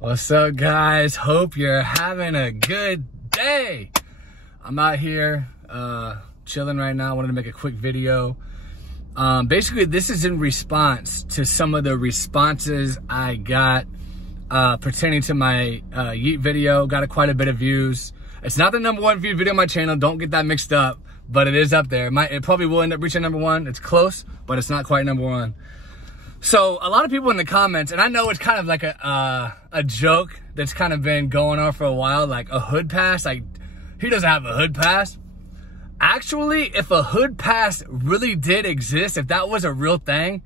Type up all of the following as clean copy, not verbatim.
What's up, guys? Hope you're having a good day. I'm out here chilling right now. I wanted to make a quick video. Basically, this is in response to some of the responses I got pertaining to my yeat video. Got quite a bit of views. It's not the #1 viewed video on my channel. Don't get that mixed up, but it is up there. It probably will end up reaching #1. It's close, but it's not quite #1. So a lot of people in the comments, and I know it's kind of like a joke that's kind of been going on for a while, like a hood pass. Like, he doesn't have a hood pass. Actually, if a hood pass really did exist, if that was a real thing,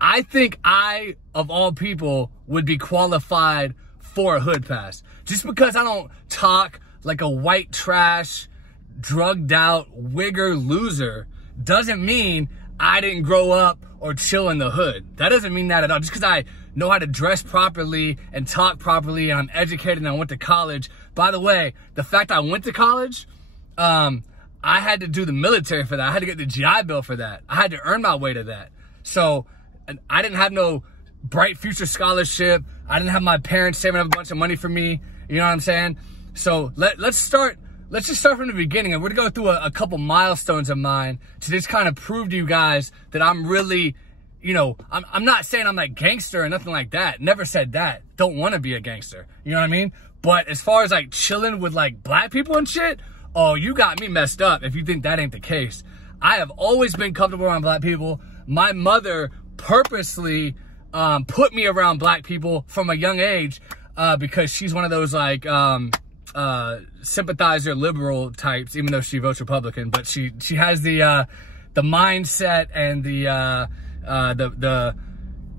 I think I, of all people, would be qualified for a hood pass. Just because I don't talk like a white trash, drugged out, wigger loser doesn't mean I didn't grow up or chill in the hood. That doesn't mean that at all. Just because I know how to dress properly and talk properly and I'm educated and I went to college. By the way, the fact I went to college, I had to do the military for that. I had to get the GI Bill for that. I had to earn my way to that. So I didn't have no bright future scholarship. I didn't have my parents saving up a bunch of money for me. You know what I'm saying? So let's just start from the beginning, and we're gonna go through a couple milestones of mine to just kind of prove to you guys that I'm really, you know, I'm not saying I'm like gangster or nothing like that. Never said that. Don't want to be a gangster. You know what I mean? But as far as like chilling with like black people and shit, oh, you got me messed up if you think that ain't the case. I have always been comfortable around black people. My mother purposely put me around black people from a young age because she's one of those like sympathizer liberal types, even though she votes Republican, but she has the mindset and the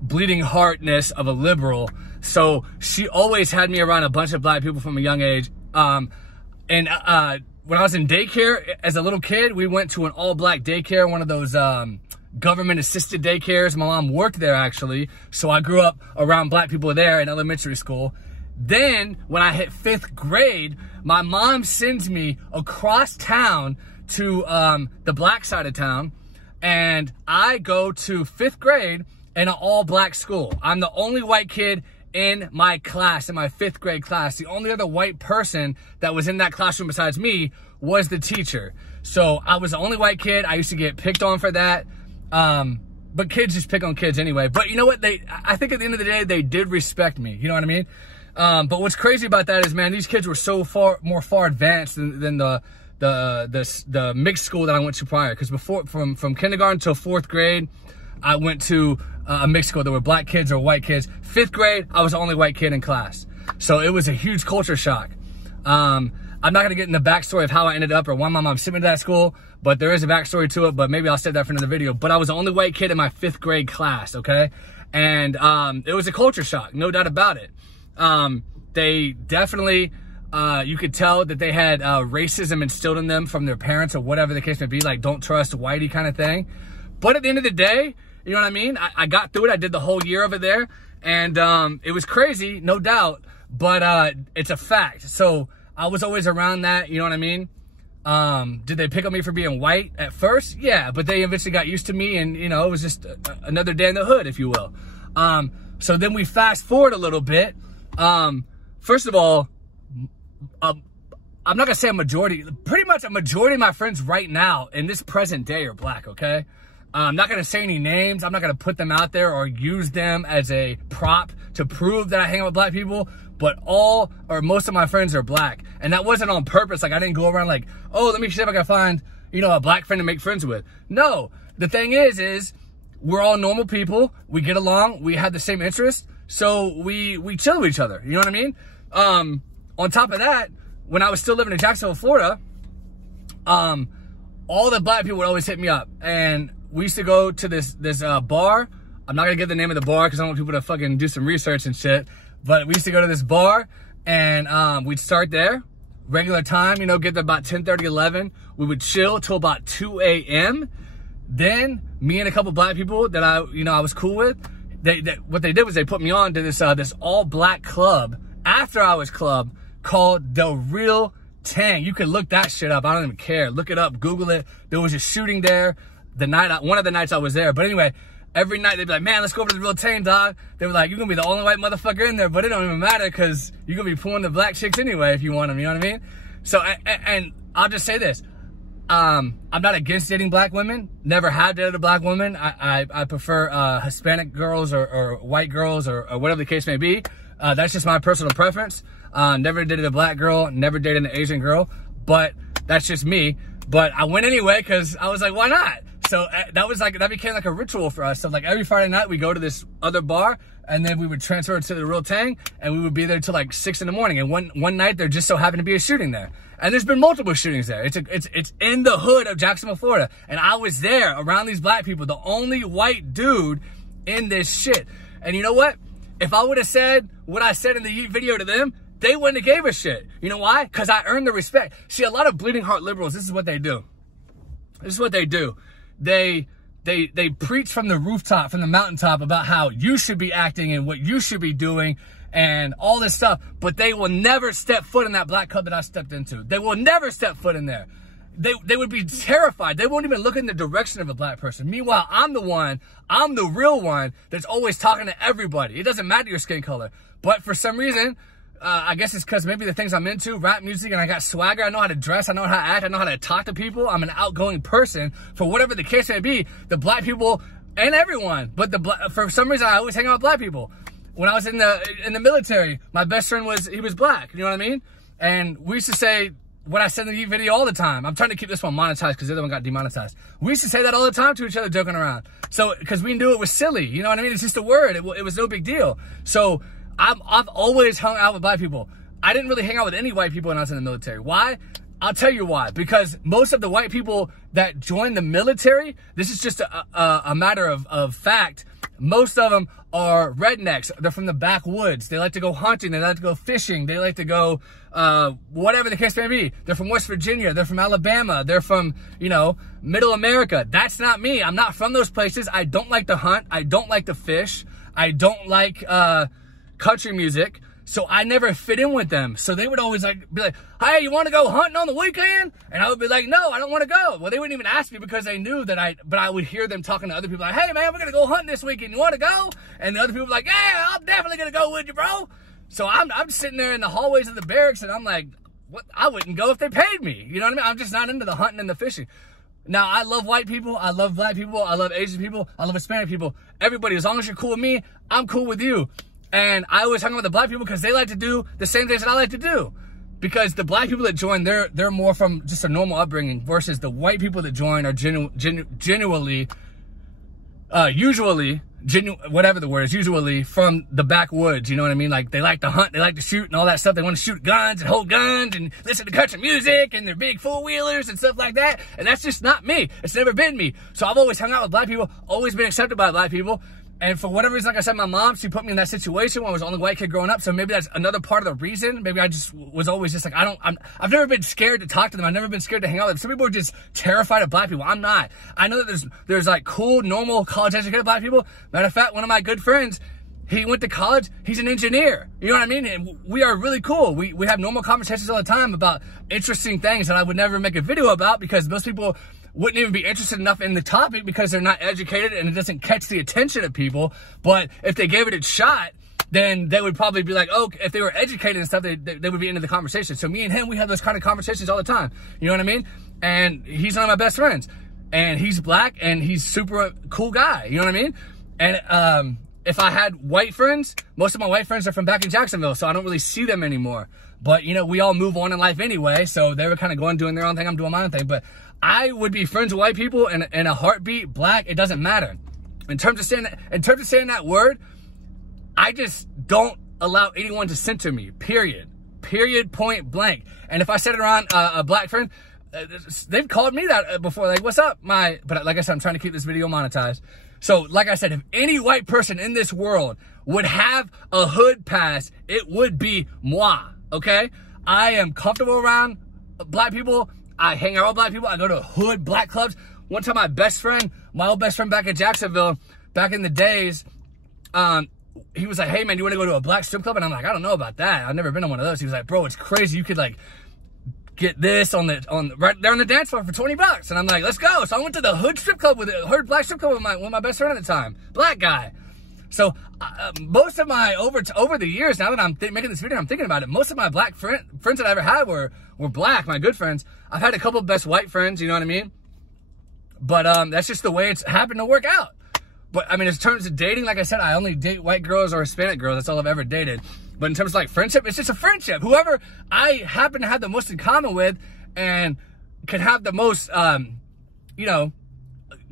bleeding heartness of a liberal. So she always had me around a bunch of black people from a young age. And when I was in daycare as a little kid, we went to an all-black daycare, one of those government-assisted daycares. My mom worked there, actually, so I grew up around black people there in elementary school. Then, when I hit 5th grade, my mom sends me across town to the black side of town, and I go to 5th grade in an all-black school. I'm the only white kid in my class, in my 5th grade class. The only other white person that was in that classroom besides me was the teacher. So I was the only white kid. I used to get picked on for that. But kids just pick on kids anyway. But you know what? I think at the end of the day, they did respect me. You know what I mean? But what's crazy about that is, man, these kids were so far advanced than the mixed school that I went to prior. Because before, from kindergarten till 4th grade, I went to a mixed school. There were black kids or white kids. 5th grade, I was the only white kid in class. So it was a huge culture shock. I'm not going to get in the backstory of how I ended up or why my mom sent me to that school, but there is a backstory to it, but maybe I'll save that for another video. But I was the only white kid in my 5th grade class, okay? And it was a culture shock, no doubt about it. They definitely, you could tell that they had racism instilled in them from their parents or whatever the case may be, like don't trust whitey kind of thing. But at the end of the day, you know what I mean? I got through it. I did the whole year over there, and it was crazy, no doubt, but it's a fact. So I was always around that, you know what I mean? Did they pick on me for being white at first? Yeah, but they eventually got used to me, and you know, it was just another day in the hood, if you will. So then we fast forward a little bit. First of all, I'm not gonna say a majority, pretty much a majority of my friends right now in this present day are black, okay? I'm not gonna say any names. I'm not gonna put them out there or use them as a prop to prove that I hang out with black people, but all or most of my friends are black. And that wasn't on purpose. Like, I didn't go around like, oh, let me see if I can find, you know, a black friend to make friends with. No, the thing is we're all normal people. We get along. We have the same interests. So we chill with each other. You know what I mean? On top of that, when I was still living in Jacksonville, Florida, all the black people would always hit me up. And we used to go to this bar. I'm not gonna give the name of the bar because I don't want people to fucking do some research and shit. But we used to go to this bar, and we'd start there, regular time, you know, get there about 10:30, 11. We would chill till about 2 a.m. Then me and a couple black people that I was cool with, what they did was they put me on to this all black club after hours club called The Real Tang. You can look that shit up. I don't even care. Look it up. Google it. There was a shooting there one of the nights I was there. But anyway, every night they'd be like, man, let's go over to the Real Tang, dog. They were like, you're gonna be the only white motherfucker in there, but it don't even matter because you're gonna be pulling the black chicks anyway if you want them, you know what I mean? So, and I'll just say this. I'm not against dating black women. Never have dated a black woman. I prefer Hispanic girls or white girls or whatever the case may be. That's just my personal preference. Never dated a black girl, never dated an Asian girl, but that's just me. But I went anyway because I was like, why not? So that became like a ritual for us. So like every Friday night we go to this other bar and then we would transfer to the Real Tang and we would be there till like 6 in the morning. And one night there just so happened to be a shooting there. And there's been multiple shootings there. It's in the hood of Jacksonville, Florida. And I was there around these black people, the only white dude in this shit. And you know what? If I would have said what I said in the yeat video to them, they wouldn't have gave a shit. You know why? Because I earned the respect. See, a lot of bleeding heart liberals, this is what they do. This is what they do. They preach from the rooftop, from the mountaintop about how you should be acting and what you should be doing and all this stuff, but they will never step foot in that black club that I stepped into. They will never step foot in there. They would be terrified. They won't even look in the direction of a black person. Meanwhile, I'm the real one that's always talking to everybody. It doesn't matter your skin color. But for some reason, I guess it's because maybe the things I'm into, rap music, and I got swagger, I know how to dress, I know how to act, I know how to talk to people, I'm an outgoing person. For whatever the case may be, the black people, and everyone, but for some reason, I always hang out with black people. When I was in the military, my best friend he was black, you know what I mean? And we used to say what I said in the video all the time. I'm trying to keep this one monetized because the other one got demonetized. We used to say that all the time to each other, joking around. So, because we knew it was silly, you know what I mean? It's just a word, it was no big deal. So, I've always hung out with black people. I didn't really hang out with any white people when I was in the military. Why? I'll tell you why. Because most of the white people that joined the military, this is just a matter of fact, most of them are rednecks. They're from the backwoods. They like to go hunting. They like to go fishing. They like to go, whatever the case may be. They're from West Virginia. They're from Alabama. They're from, you know, middle America. That's not me. I'm not from those places. I don't like to hunt. I don't like to fish. I don't like, country music, so I never fit in with them. So they would always be like, hey, you want to go hunting on the weekend? And I would be like, no, I don't want to go. Well, they wouldn't even ask me because they knew that but I would hear them talking to other people like, hey man, we're going to go hunting this weekend. You want to go? And the other people were like, yeah, I'm definitely going to go with you, bro. So I'm sitting there in the hallways of the barracks and I'm like, what? I wouldn't go if they paid me. You know what I mean? I'm just not into the hunting and the fishing. Now, I love white people. I love black people. I love Asian people. I love Hispanic people. Everybody, as long as you're cool with me, I'm cool with you. And I always hung out with the black people because they like to do the same things that I like to do. Because the black people that join, they're more from just a normal upbringing versus the white people that join are whatever the word is, usually from the backwoods, you know what I mean? Like, they like to hunt, they like to shoot and all that stuff. They want to shoot guns and hold guns and listen to country music and they're big four-wheelers and stuff like that. And that's just not me. It's never been me. So I've always hung out with black people, always been accepted by black people. And for whatever reason, like I said, my mom, she put me in that situation when I was the only white kid growing up. So maybe that's another part of the reason. Maybe I just was always just like, I've never been scared to talk to them. I've never been scared to hang out with them. Some people are just terrified of black people. I'm not. I know that there's like cool, normal, college-educated black people. Matter of fact, one of my good friends, he went to college. He's an engineer. You know what I mean? And we are really cool. We have normal conversations all the time about interesting things that I would never make a video about because most people wouldn't even be interested enough in the topic because they're not educated and it doesn't catch the attention of people. But if they gave it a shot, then they would probably be like, oh, if they were educated and stuff, they would be into the conversation. So me and him, we have those kind of conversations all the time. You know what I mean? And he's one of my best friends. And he's black and he's super cool guy. You know what I mean? And if I had white friends, most of my white friends are from back in Jacksonville, so I don't really see them anymore. But, you know, we all move on in life anyway, so they were kind of doing their own thing. I'm doing my own thing. But I would be friends with white people in a heartbeat, black, it doesn't matter. In terms of saying that word, I just don't allow anyone to censor me, period. Period, point blank. And if I said it around a black friend, they've called me that before, like, what's up, but like I said, I'm trying to keep this video monetized. So, like I said, if any white person in this world would have a hood pass, it would be moi, okay? I am comfortable around black people. I hang out with black people. I go to hood black clubs. One time my old best friend back in Jacksonville, back in the days, he was like, hey man, you want to go to a black strip club? And I'm like, I don't know about that. I've never been to one of those. He was like, bro, it's crazy. You could like get this right there on the dance floor for 20 bucks. And I'm like, let's go. So I went to the Hood Black strip club with my best friend at the time, black guy. So most of my, over the years, now that I'm making this video, I'm thinking about it, most of my black friends that I ever had were black, my good friends. I've had a couple of best white friends, you know what I mean? But that's just the way it's happened to work out. But I mean, in terms of dating, like I said, I only date white girls or Hispanic girls. That's all I've ever dated. But in terms of like friendship, it's just a friendship. Whoever I happen to have the most in common with and can have the most, you know,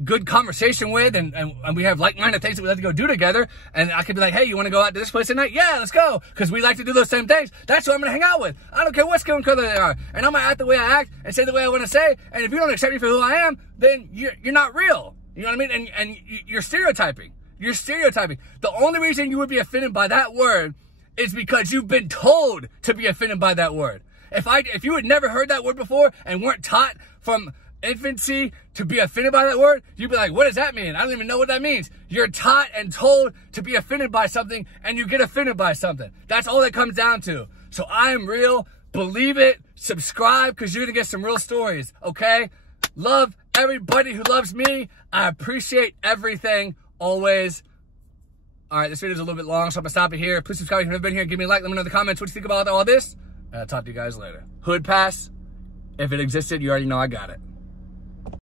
good conversation with, and we have like-minded things that we like to go do together, and I could be like, hey, you want to go out to this place tonight? Yeah, let's go, because we like to do those same things. That's who I'm going to hang out with. I don't care what skin color they are, and I'm going to act the way I act and say the way I want to say, and if you don't accept me for who I am, then you're not real. You know what I mean? And you're stereotyping. You're stereotyping. The only reason you would be offended by that word is because you've been told to be offended by that word. If you had never heard that word before and weren't taught from infancy to be offended by that word, you'd be like, what does that mean? I don't even know what that means. You're taught and told to be offended by something, and you get offended by something. That's all it comes down to. So I am real. Believe it. Subscribe, because you're going to get some real stories, okay? Love everybody who loves me. I appreciate everything, always. All right, this video is a little bit long, so I'm going to stop it here. Please subscribe if you've never been here. Give me a like. Let me know in the comments what you think about all this. And I'll talk to you guys later. Hood pass. If it existed, you already know I got it.